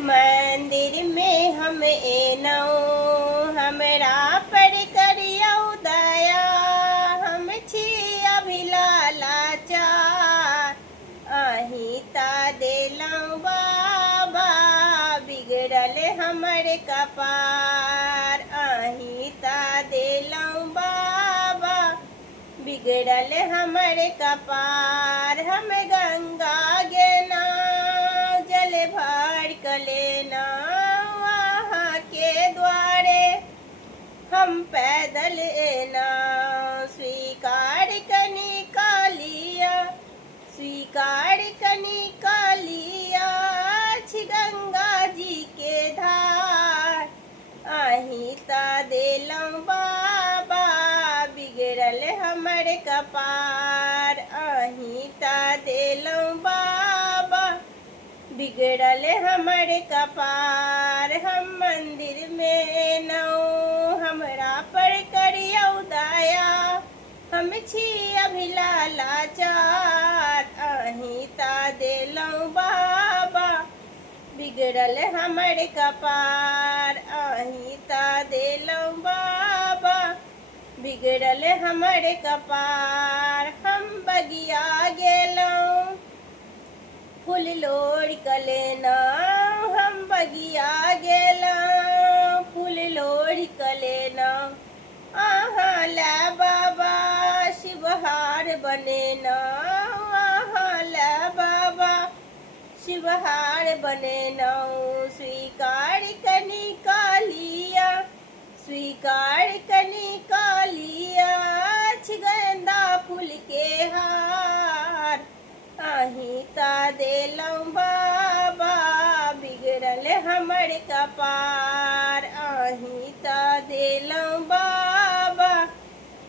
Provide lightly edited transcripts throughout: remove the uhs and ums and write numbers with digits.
मंदिर में हम एनौ हमरा पर करियौ दया। हम छी अभिलाचार अहीं ता देलौं बाबा बिगड़ल हमर कपार। अहीं ता देलौं बाबा बिगड़ल हमर कपार। हम गंगा गेना जल भर कलेना वहाँ के द्वारे हम पैदल एना। स्वीकार कनी कालिया स्वीकार कनी कालिया छी गंगा जी के धार। अहीं ता देलौं बाबा बिगड़ल हमर कपार। अहीं ता देलौं बाबा बिगड़ल हमर कपार। हम मंदिर में एनौ हमरा पर करियौ दया। हम छी अभिलाचार अहीं ता देलौं बाबा बिगड़ल हमर कपार। अहीं ता देलौं बाबा बिगड़ल हमर कपार। हम बगिया गेलौं फूल लोढ़ कलेना। हम बगिया गेलौं फूल लोढ़ कलेना। अहाँ लै बाबा शिवहार बनेना। अहाँ लै बाबा शिवहार बनेनौ। स्वीकार कनी कालिया स्वीकार कनी कालिया छी गेंदा फूल के हार। अहीं ता देलौं बाबा बिगड़ल हमर कपार। अहीं ता देलौं बाबा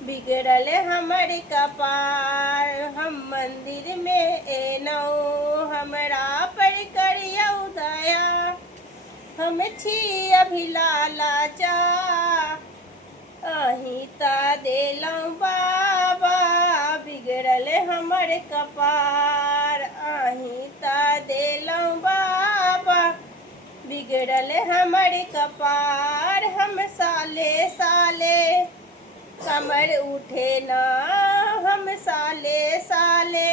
बिगड़ल हमर कपार। हम मंदिर में एनौ हमरा पर करियौ दया। हम छी अभिलाचार अहीं ता देलौं बाबा बिगड़ल हमर कपार। अहीं ता देलौं बाबा बिगड़ल हमर कपार। हम साले साले कमर उठेना। हम साले साले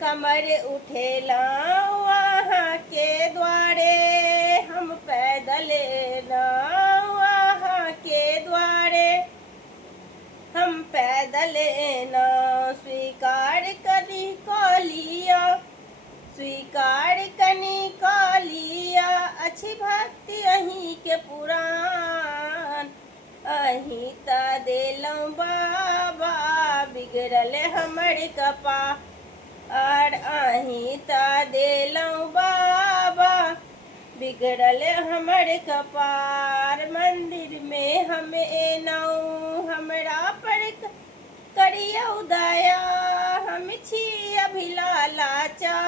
कमर उठेला वहाँ के द्वारे हम पैदल एना। वहाँ के द्वारे हम पैदल एना। स्वीकार कनी कालिया स्वीकार कनी कालिया अच्छी भक्ति अहीं के पुराण। अहीं ता देलौं बाबा बिगड़ल हमर कपार। अहीं ता देलौं बाबा बिगड़ल हमर कपार। मंदिर में हम एनौ हमरा पर करियौ दया। हम छी अभिलाचार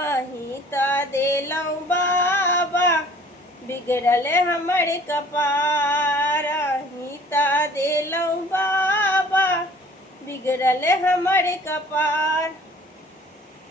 अहीं ता देलौं बाबा बिगड़ल हमर कपार। अहीं ता देलौं बाबा बिगड़ल हमर कपार।